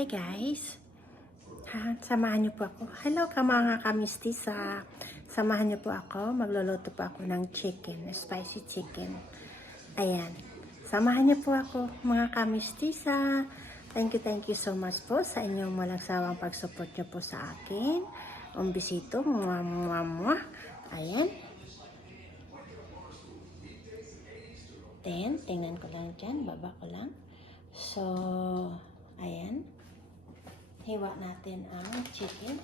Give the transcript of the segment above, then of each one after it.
Hi guys! Samahan niyo po ako. Hello ka mga kamistisa! Samahan niyo po ako. Magluluto po ako ng chicken, spicy chicken. Ayan. Samahan niyo po ako mga kamistisa. Thank you so much po sa inyong walang sawang pag-support niyo po sa akin. Bisito. Mwah, mwah, mwah. Ayan. Then, tingnan ko lang dyan. Baba ko lang. So, ayan. Hiwa natin ang chicken.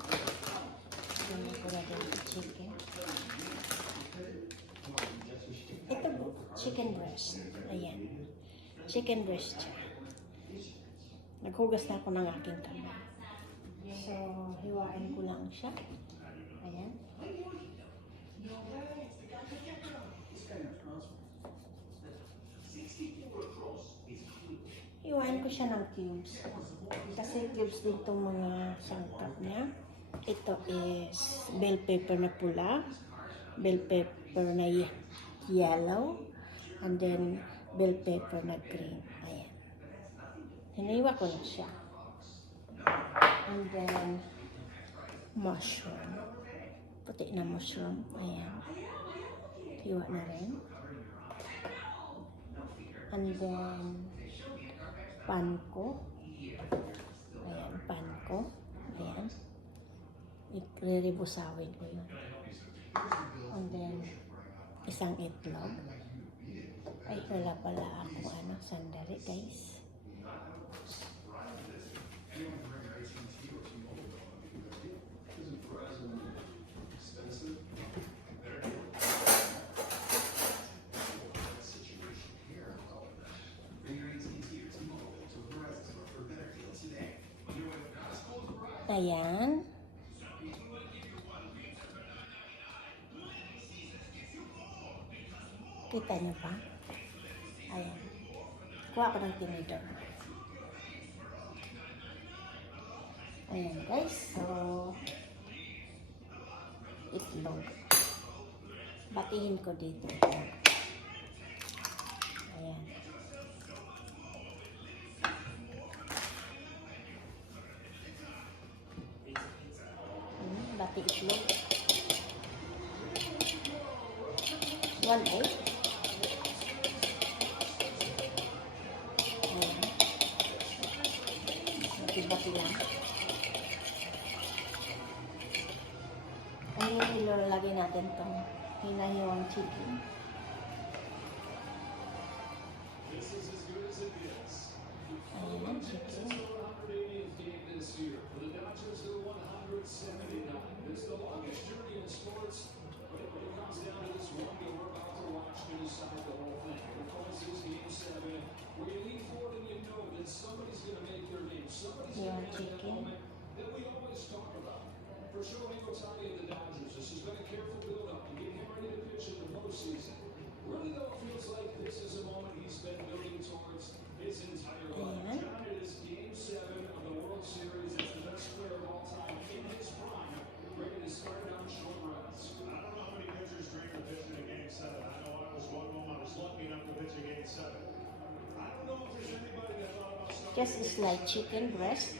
Ganyan ko natin ang chicken. Ito po, chicken breast. Ayan. Chicken breast siya. Naghugas na ako ng aking kamay. So, hiwain ko lang siya. Ayan. Hiwain ko siya ng cubes. Kasi cubes din itong mga sangkap niya. Ito is bell pepper na pula, bell pepper na yellow, and then bell pepper na green. Ayan. Hiniwa ko na siya. And then mushroom. Puti na mushroom. Ayan. Hiwa na rin. And then panko. Ayan, panko. Ayan. Iriribusawin ko yun. And then, isang itlog. Ay, wala pala ako sandali guys. Ayan. Kita niyo pa? Ayan. Kuha ko ng tinidor. Ayan guys. So, itlog. Batihin ko dito. Ayan. Bati itlog. 1 egg. Ayan. Bati lang. Ayan, ilalagay natin itong hinahiwang chicken. Ayan, chicken. Yung chicken. Ayan. Just slice chicken breast.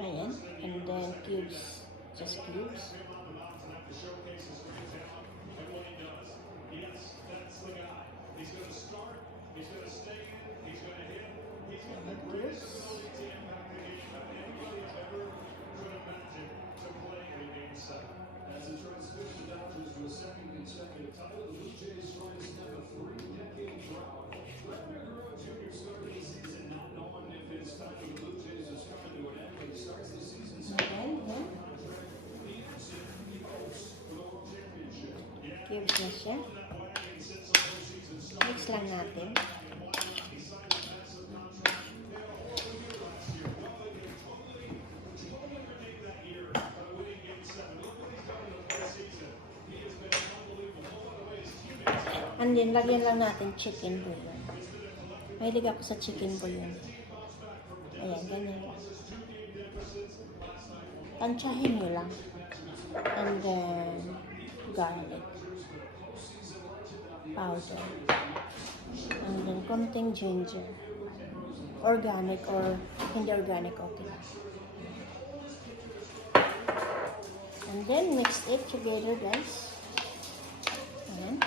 Ayan. And then cubes. Just cubes. Cubes na siya. Mix lang natin. And then, lagyan lang natin chicken bouillon. Mahilig ako sa chicken bouillon. Ayan, ganyan lang. Tansyahin nyo lang. And then, garlic powder. And then, konting ginger. organic or hindi organic, okay lang. And then mix it together, guys. Ayan.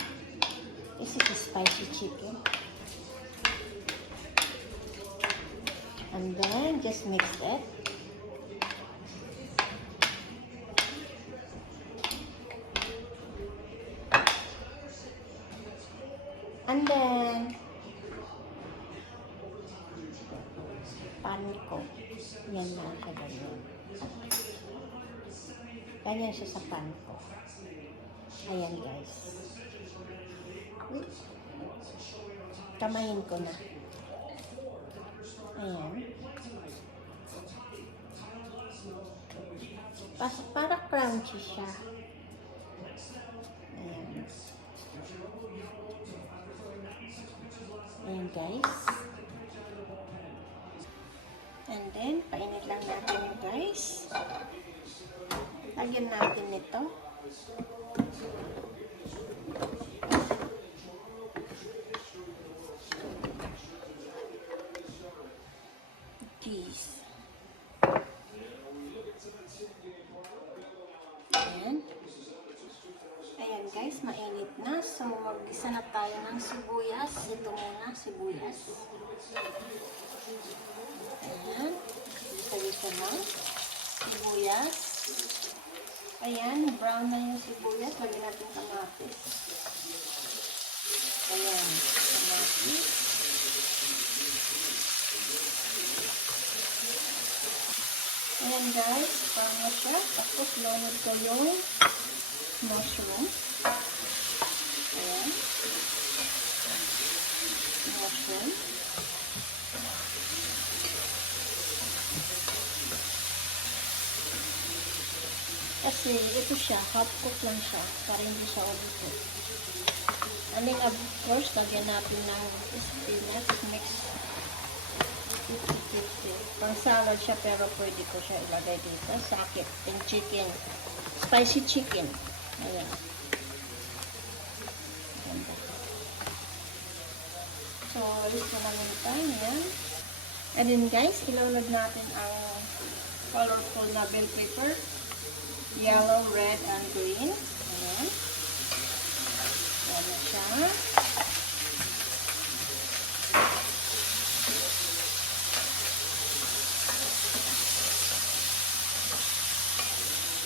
This is a spicy chicken. And then just mix it. And then pan ko. Yan lang ka ganyan. Ganyan siya sa pan ko. Ayan, guys. Kamayin ko na. Ayan. Para crunchy siya. Ayan. Ayan, guys. And then, painit lang natin yung guys. Lagyan natin nito. Cheese. Ayan. Ayan guys, mainit na. So, mag-isa na tayo ng sibuyas. Ito muna, sibuyas. Ayan. Isa-isa na. Sibuyas. Ayan, brown na yung sibuyas. Lagyan natin kamatis. Ayan, kamatis. Ayan guys, brown na siya. Tapos lunod ko yung mushroom. Ayan. Mushroom. Kasi ito siya, half cook lang siya, para hindi siya overcook. And then of course, lagyan natin ng spinach mix 50-50. Pang salad siya, pero pwede ko siya ilagay dito sa akin. And chicken, spicy chicken. Ayan. So, alis na namin tayo. Ayan. And then guys, ilunod natin ang colorful na bell pepper. Yellow, red, and green. Ayan. Ayan na siya.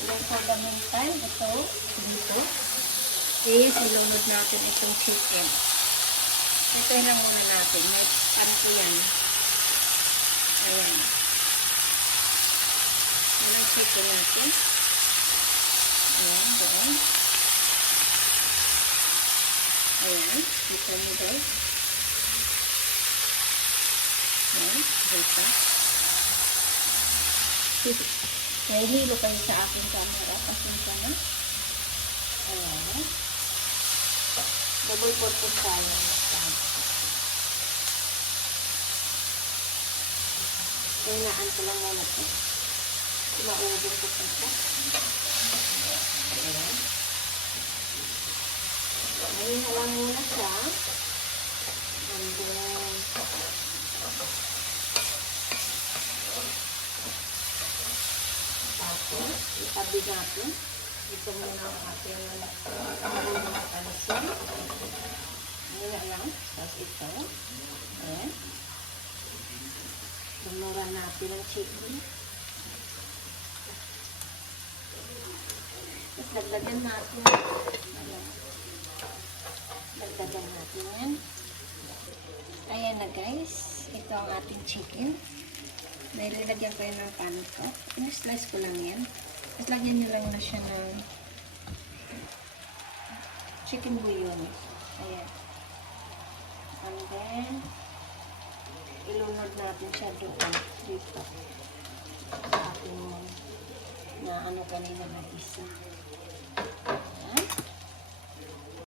And for the meantime, ito, dito, is ilunod natin itong chicken. Ito lang muna natin. May ano ko yan. Ayan. Ayan ang chicken natin. Ayan, doon. Ayan, kita nyo guys. Ayan, dito. Nahihilo kayo sa aking camera. Pasensya na. Ayan. Double purpose tayo. Hinaan ko lang muna ito. Maubos ko pa ito. Ayan. Mahina lang muna siya. And then, tapos, itabi natin. Ito muna ang ating mga kalasin. Mahina lang. Tapos ito. Ayan. Tumuran natin ang chicken. Tapos dagdagan natin. Dagdagan natin yan. Ayan na guys. Ito ang ating chicken. Nilagyan ko yun ng pan ko. In-slice ko lang yan. Tapos lagyan nyo lang na siya ng chicken bouillon. Ayan. And then, ilunod natin siya doon. Dito. Sa ating na ano kanina na isa.